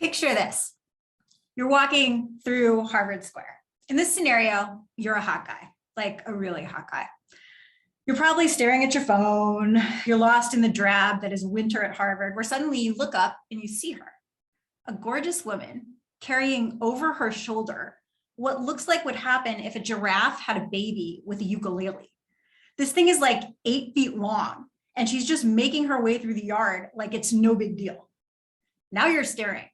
Picture this. You're walking through Harvard Square. In this scenario, you're a hot guy, like a really hot guy. You're probably staring at your phone. You're lost in the drab that is winter at Harvard, where suddenly you look up and you see her, a gorgeous woman carrying over her shoulder what looks like would happen if a giraffe had a baby with a ukulele. This thing is like 8 feet long, and she's just making her way through the yard like it's no big deal. Now you're staring.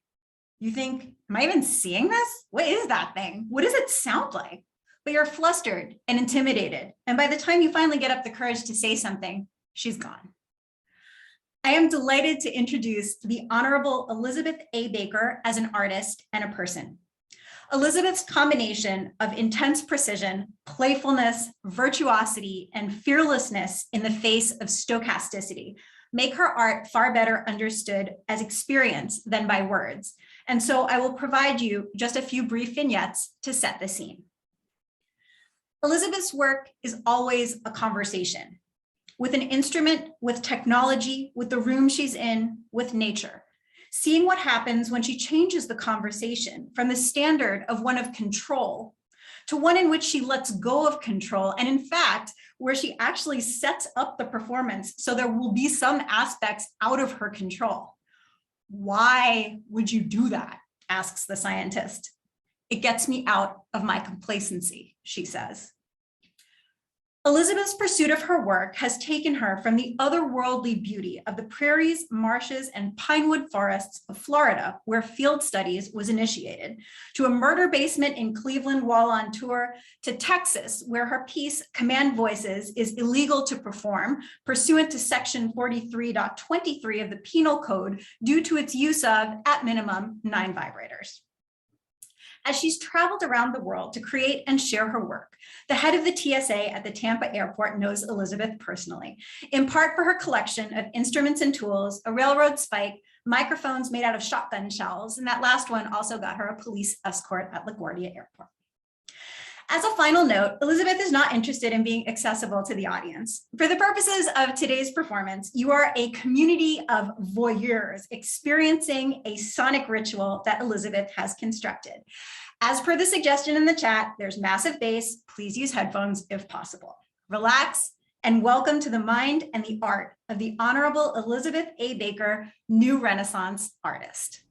You think, am I even seeing this? What is that thing? What does it sound like? But you're flustered and intimidated. And by the time you finally get up the courage to say something, she's gone. I am delighted to introduce the Honourable Elizabeth A. Baker as an artist and a person. Elizabeth's combination of intense precision, playfulness, virtuosity, and fearlessness in the face of stochasticity make her art far better understood as experience than by words. And so I will provide you just a few brief vignettes to set the scene. Elizabeth's work is always a conversation with an instrument, with technology, with the room she's in, with nature. Seeing what happens when she changes the conversation from the standard of one of control to one in which she lets go of control, and in fact, where she actually sets up the performance so there will be some aspects out of her control. Why would you do that? Asks the scientist. It gets me out of my complacency, she says. Elizabeth's pursuit of her work has taken her from the otherworldly beauty of the prairies, marshes, and pinewood forests of Florida, where field studies was initiated, to a murder basement in Cleveland while on tour, to Texas, where her piece, Command Voices, is illegal to perform, pursuant to section 43.23 of the Penal Code, due to its use of, at minimum, 9 vibrators. As she's traveled around the world to create and share her work, the head of the TSA at the Tampa airport knows Elizabeth personally, in part for her collection of instruments and tools, a railroad spike, microphones made out of shotgun shells, and that last one also got her a police escort at LaGuardia Airport. As a final note, Elizabeth is not interested in being accessible to the audience. For the purposes of today's performance, you are a community of voyeurs experiencing a sonic ritual that Elizabeth has constructed. As per the suggestion in the chat, there's massive bass. Please use headphones if possible. Relax and welcome to the mind and the art of the Honourable Elizabeth A. Baker, New Renaissance artist.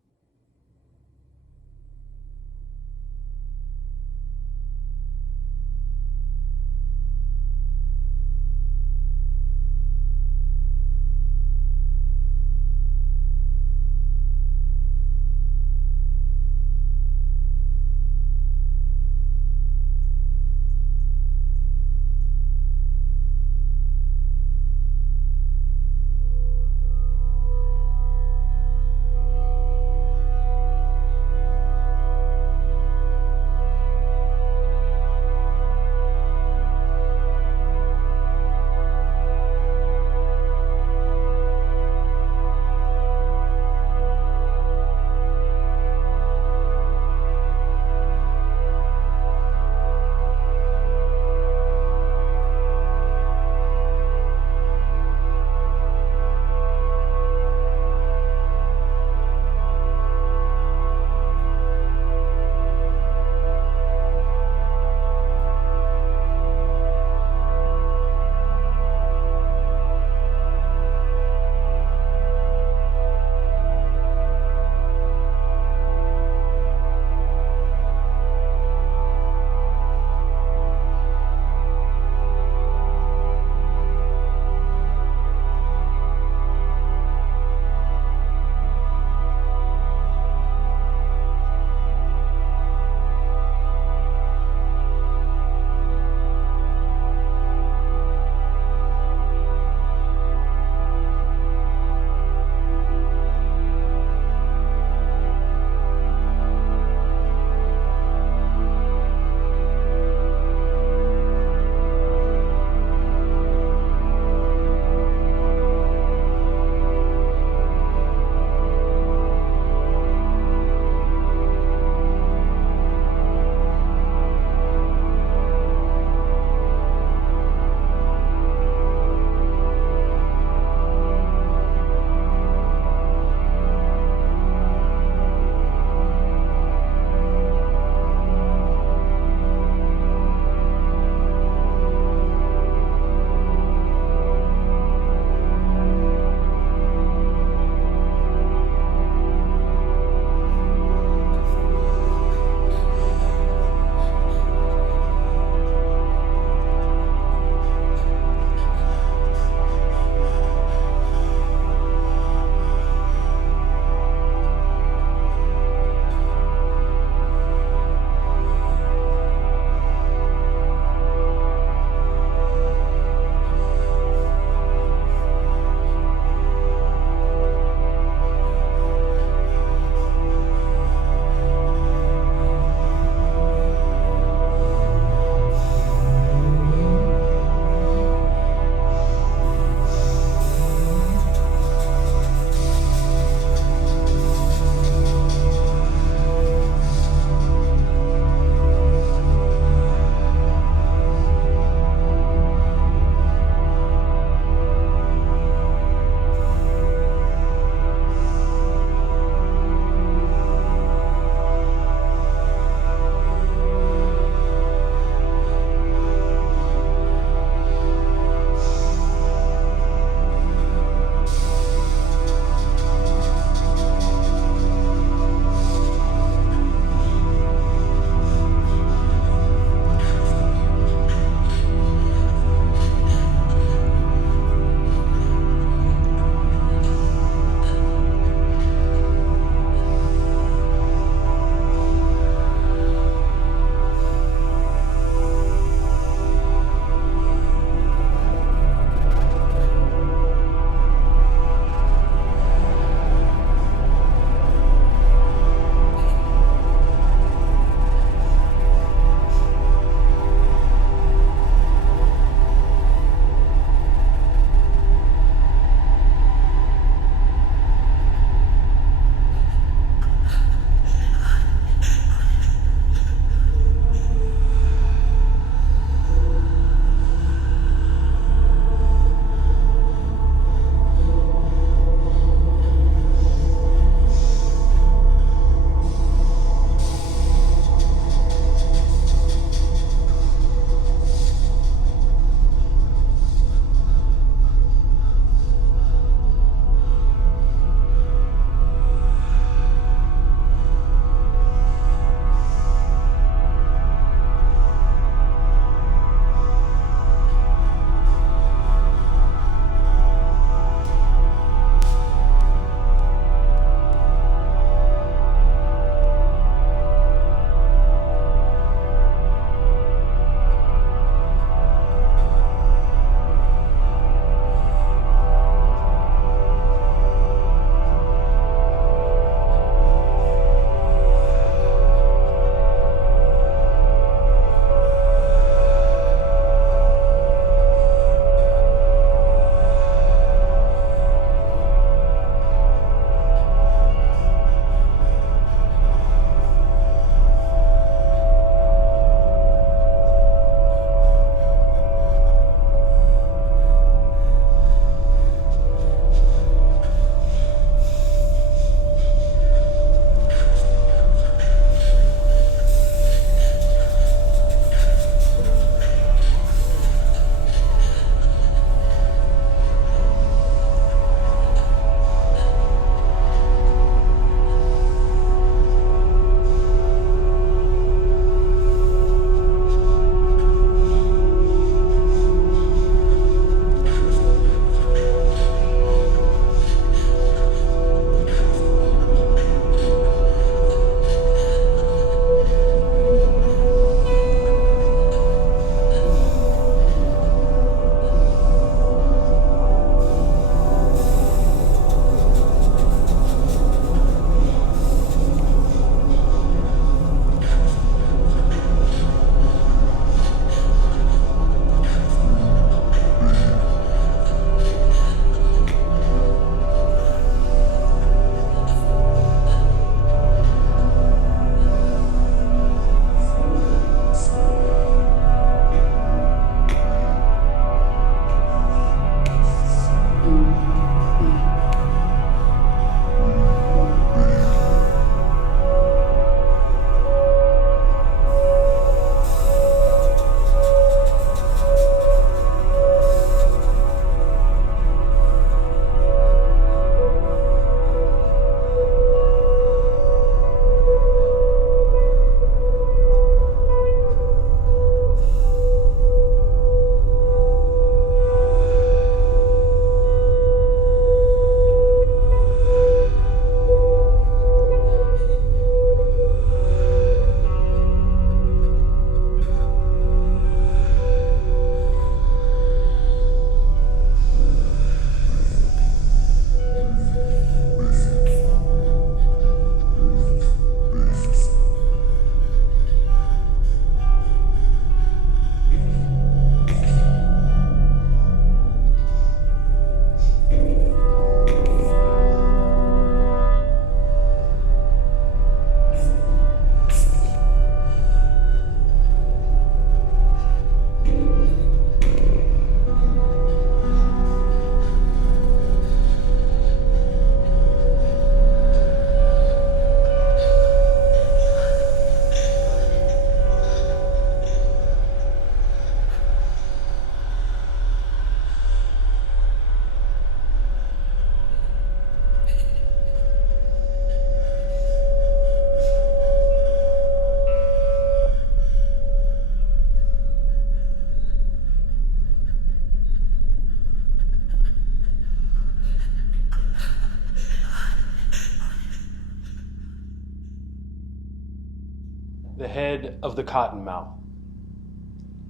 the head of the cottonmouth.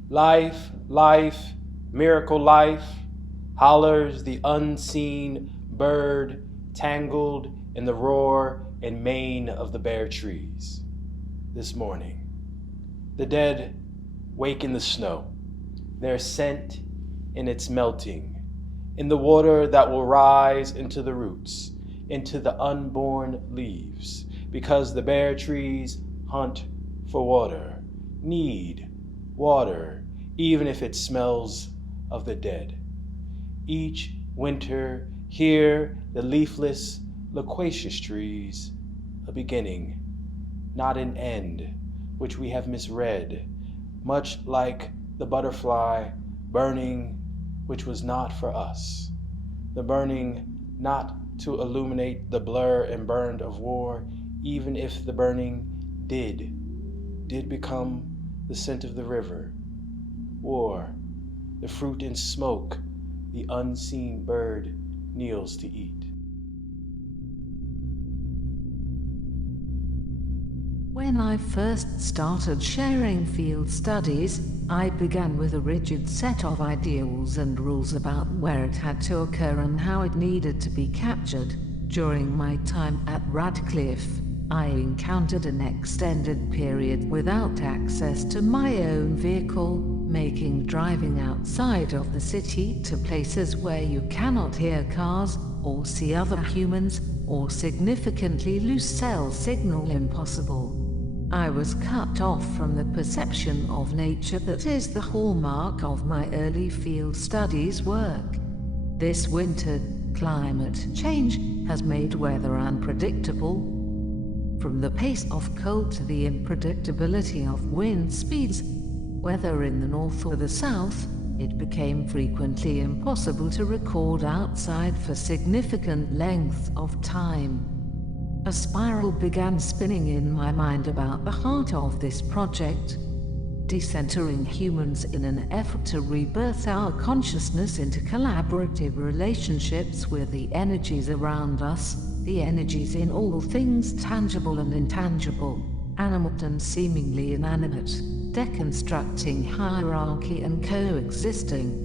Life, life, miracle life, hollers the unseen bird tangled in the roar and mane of the bare trees. This morning, the dead wake in the snow, their scent in its melting, in the water that will rise into the roots, into the unborn leaves, because the bare trees hunt for water, need water, even if it smells of the dead. Each winter, here, the leafless, loquacious trees, a beginning, not an end, which we have misread, much like the butterfly burning, which was not for us, the burning not to illuminate the blur and burned of war, even if the burning did become the scent of the river, war, the fruit and smoke the unseen bird kneels to eat. When I first started sharing field studies, I began with a rigid set of ideals and rules about where it had to occur and how it needed to be captured. During my time at Radcliffe, I encountered an extended period without access to my own vehicle, making driving outside of the city to places where you cannot hear cars, or see other humans, or significantly lose cell signal impossible. I was cut off from the perception of nature that is the hallmark of my early field studies work. This winter, climate change has made weather unpredictable. From the pace of cold to the unpredictability of wind speeds, whether in the north or the south, it became frequently impossible to record outside for significant lengths of time. A spiral began spinning in my mind about the heart of this project, decentering humans in an effort to rebirth our consciousness into collaborative relationships with the energies around us, the energies in all things tangible and intangible, animate and seemingly inanimate, deconstructing hierarchy and coexisting.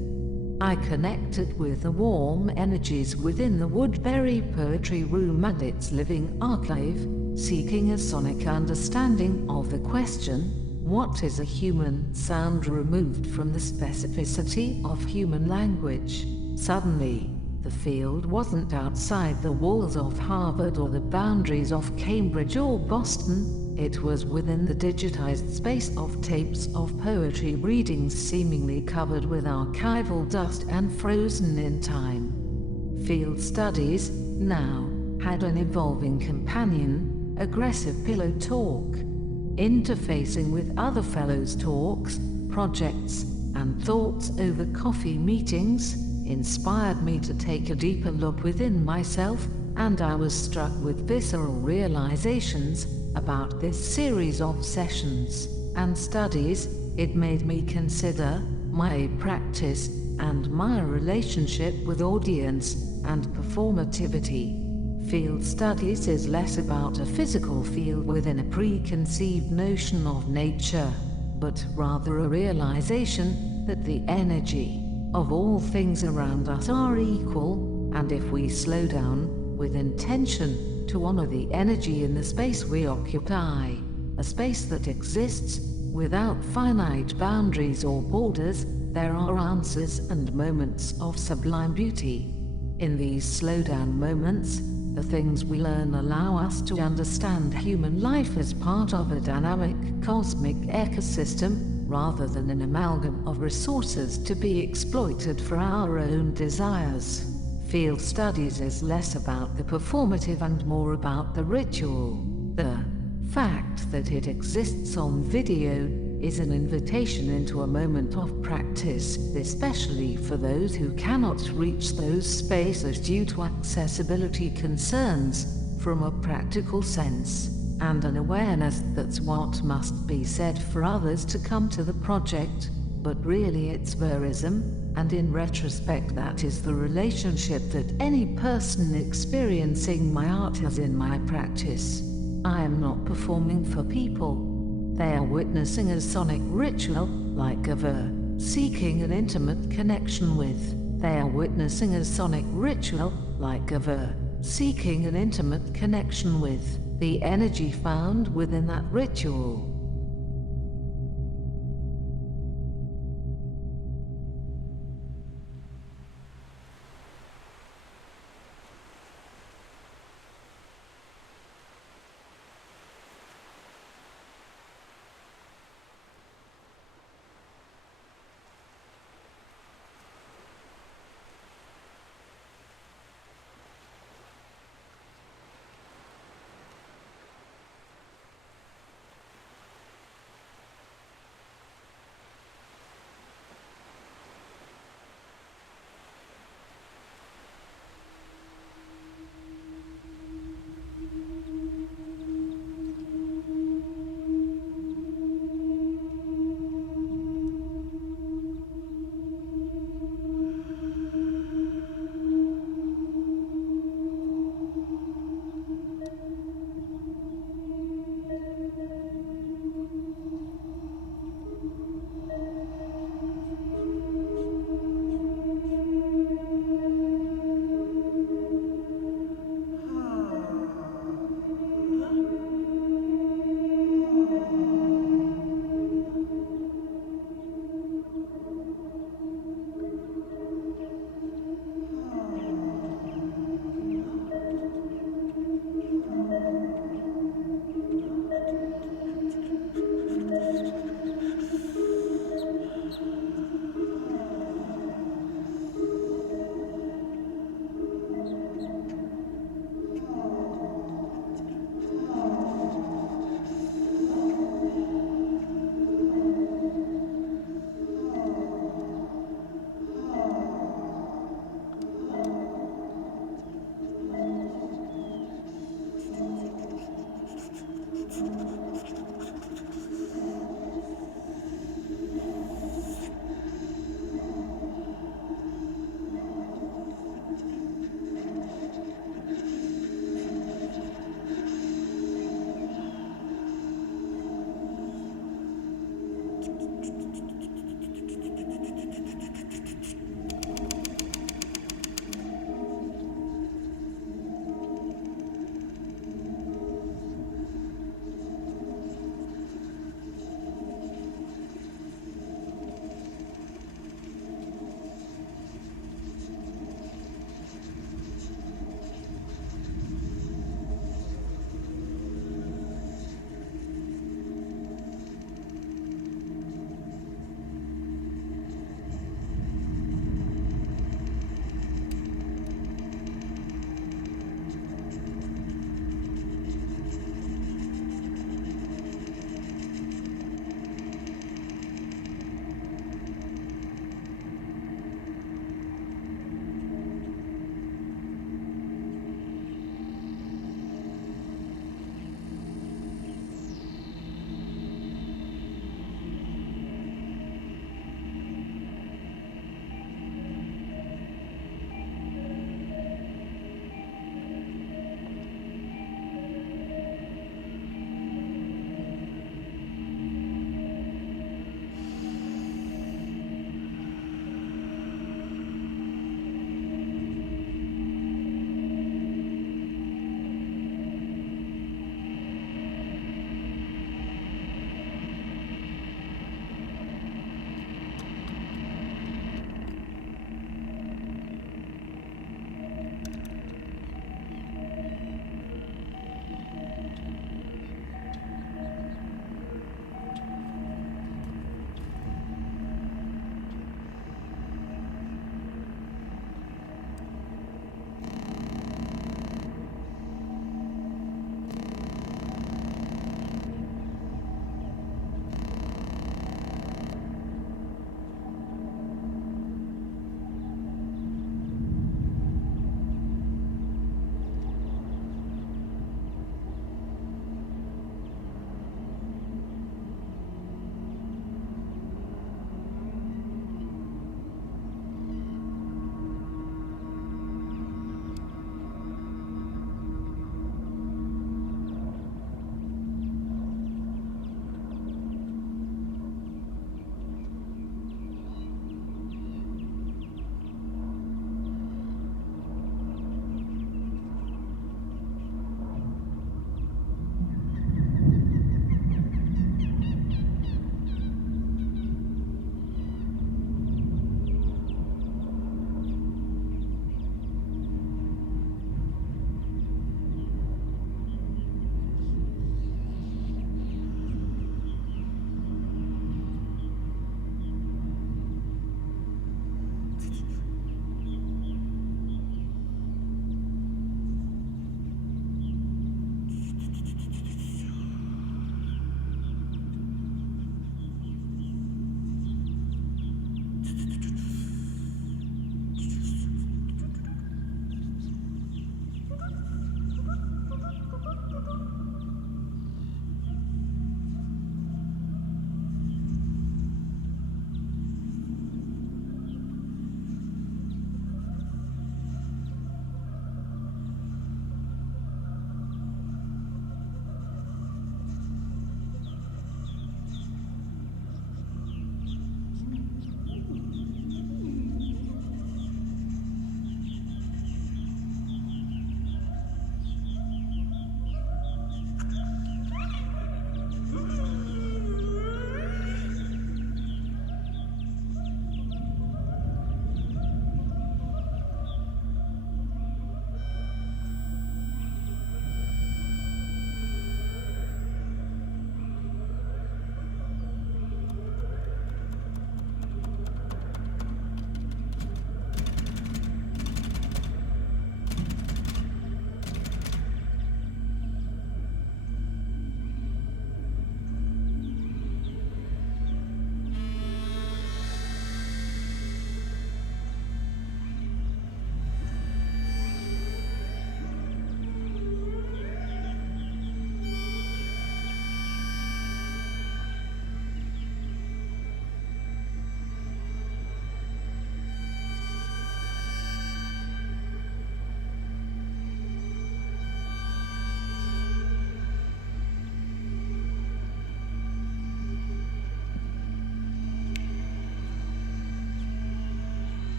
I connected with the warm energies within the Woodbury Poetry Room and its living archive, seeking a sonic understanding of the question, what is a human sound removed from the specificity of human language? Suddenly, the field wasn't outside the walls of Harvard or the boundaries of Cambridge or Boston. It was within the digitized space of tapes of poetry readings seemingly covered with archival dust and frozen in time. Field studies, now, had an evolving companion, aggressive pillow talk. Interfacing with other fellows' talks, projects, and thoughts over coffee meetings inspired me to take a deeper look within myself, and I was struck with visceral realizations about this series of sessions and studies. It made me consider my practice and my relationship with audience and performativity. Field studies is less about a physical field within a preconceived notion of nature, but rather a realization that the energy of all things around us are equal, and if we slow down with intention to honor the energy in the space we occupy, a space that exists without finite boundaries or borders, there are answers and moments of sublime beauty. In these slowdown moments, the things we learn allow us to understand human life as part of a dynamic cosmic ecosystem, rather than an amalgam of resources to be exploited for our own desires. Field studies is less about the performative and more about the ritual. The fact that it exists on video is an invitation into a moment of practice, especially for those who cannot reach those spaces due to accessibility concerns, from a practical sense, and an awareness that's what must be said for others to come to the project, but really it's verism, and in retrospect that is the relationship that any person experiencing my art has in my practice. I am not performing for people. They are witnessing a sonic ritual, like a ver, seeking an intimate connection with. They are witnessing a sonic ritual, like a ver, seeking an intimate connection with the energy found within that ritual.